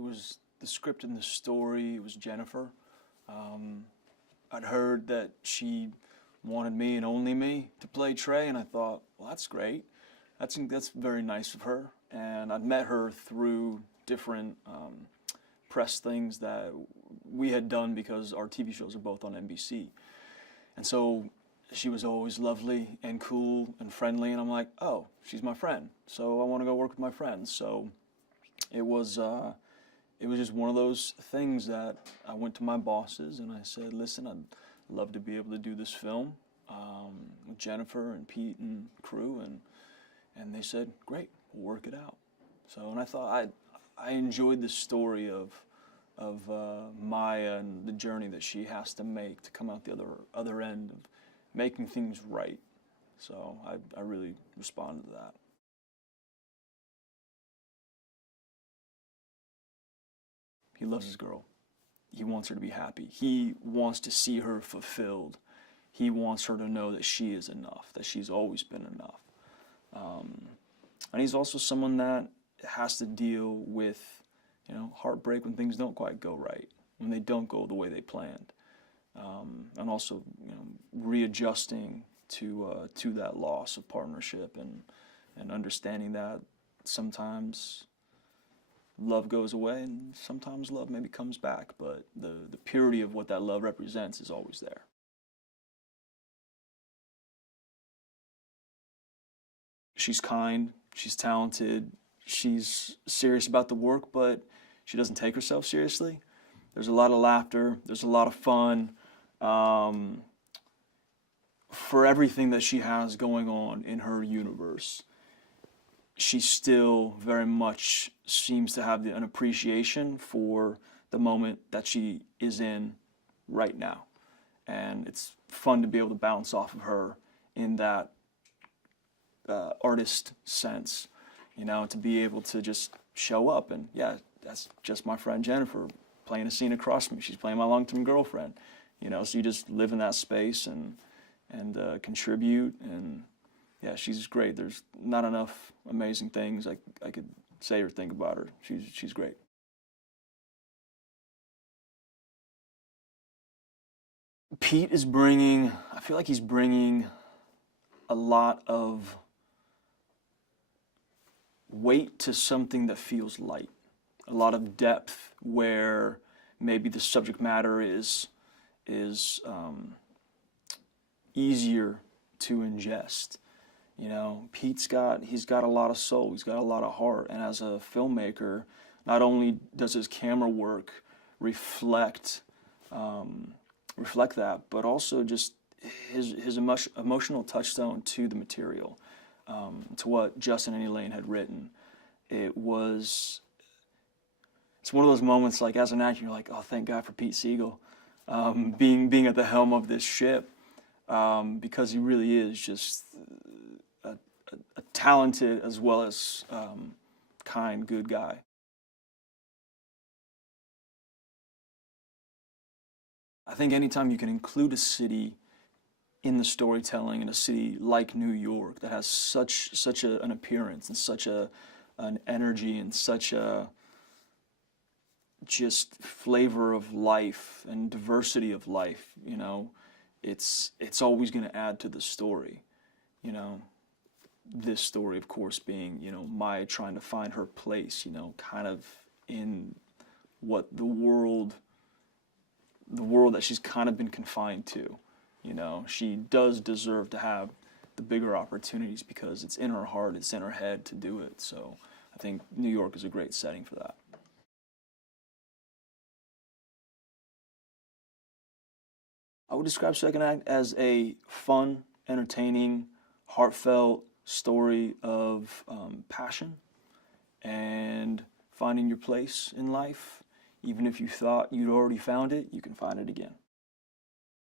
It was the script and the story. It was Jennifer. I'd heard that she wanted me and only me to play Trey, and I thought, well, that's great. That's very nice of her. And I'd met her through different press things that we had done because our TV shows are both on NBC. And so she was always lovely and cool and friendly, and I'm like, oh, she's my friend, so I want to go work with my friends. So it was just one of those things that I went to my bosses and I said, listen, I'd love to be able to do this film with Jennifer and Pete and crew, and they said, great, we'll work it out. So, and I thought I enjoyed the story of Maya and the journey that she has to make to come out the other end of making things right. So I really responded to that. He loves his girl. He wants her to be happy. He wants to see her fulfilled. He wants her to know that she is enough, that she's always been enough. And he's also someone that has to deal with, you know, heartbreak when things don't quite go right, when they don't go the way they planned. And also, you know, readjusting to that loss of partnership and understanding that sometimes love goes away and sometimes love maybe comes back, but the purity of what that love represents is always there. She's kind, she's talented, she's serious about the work, but she doesn't take herself seriously. There's a lot of laughter, there's a lot of fun. For everything that she has going on in her universe, she still very much seems to have an appreciation for the moment that she is in right now. And it's fun to be able to bounce off of her in that artist sense, you know, to be able to just show up and, yeah, that's just my friend Jennifer playing a scene across from me. She's playing my long-term girlfriend, you know, so you just live in that space and contribute, and yeah, she's great. There's not enough amazing things I could say or think about her. She's great. Pete is bringing, I feel like he's bringing a lot of weight to something that feels light, a lot of depth where maybe the subject matter is easier to ingest. You know, he's got a lot of soul, he's got a lot of heart, and as a filmmaker, not only does his camera work reflect that, but also just his emotional touchstone to the material, to what Justin and Elaine had written. It's one of those moments, like, as an actor, you're like, oh, thank God for Pete Siegel being at the helm of this ship, because he really is just a talented as well as kind, good guy. I think anytime you can include a city in the storytelling, in a city like New York that has such an appearance and such an energy and such a just flavor of life and diversity of life, you know, it's always going to add to the story, you know. This story, of course, being, you know, Maya trying to find her place, you know, kind of in what the world that she's kind of been confined to. You know, she does deserve to have the bigger opportunities because it's in her heart, it's in her head to do it. So I think New York is a great setting for that. I would describe Second Act as a fun, entertaining, heartfelt story of passion and finding your place in life. Even if you thought you'd already found it, you can find it again.